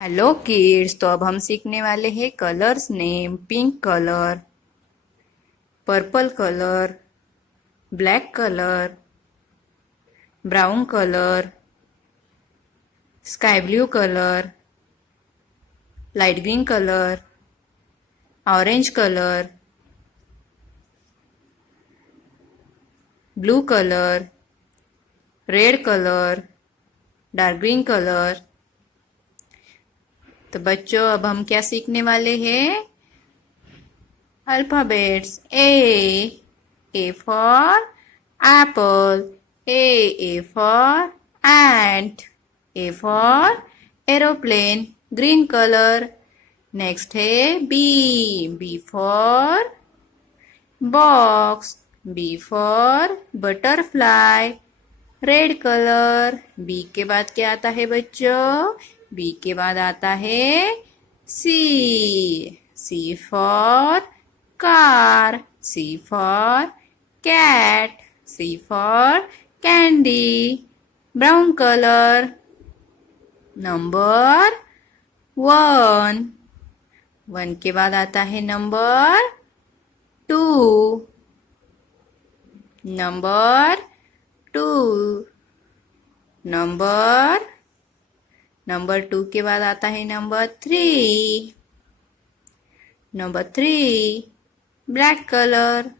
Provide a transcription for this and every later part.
Hello kids. तो अब हम सीखने वाले हैं colours name. Pink colour, purple colour, black colour, brown colour, sky blue colour, light green colour, orange colour, blue colour, red colour, dark green colour. तो बच्चों अब हम क्या सीखने वाले हैं? Alphabets. A for apple, A for ant, A for aeroplane, green colour. Next है B for box, B for butterfly, red colour. B के बाद क्या आता है बच्चों? बी के बाद आता है C for car, C for cat, C for candy, brown colour. Number 1, 1 के बाद आता है नंबर 2, नंबर 2, नंबर 2 के बाद आता है नंबर 3, नंबर 3 black colour.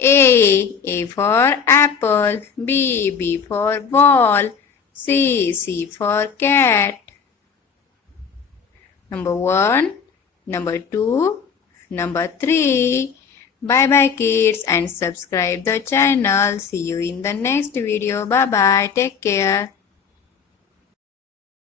A for apple, B for ball, C for cat. Number 1, number 2, number 3. Bye bye kids and subscribe the channel. See you in the next video. Bye bye. Take care.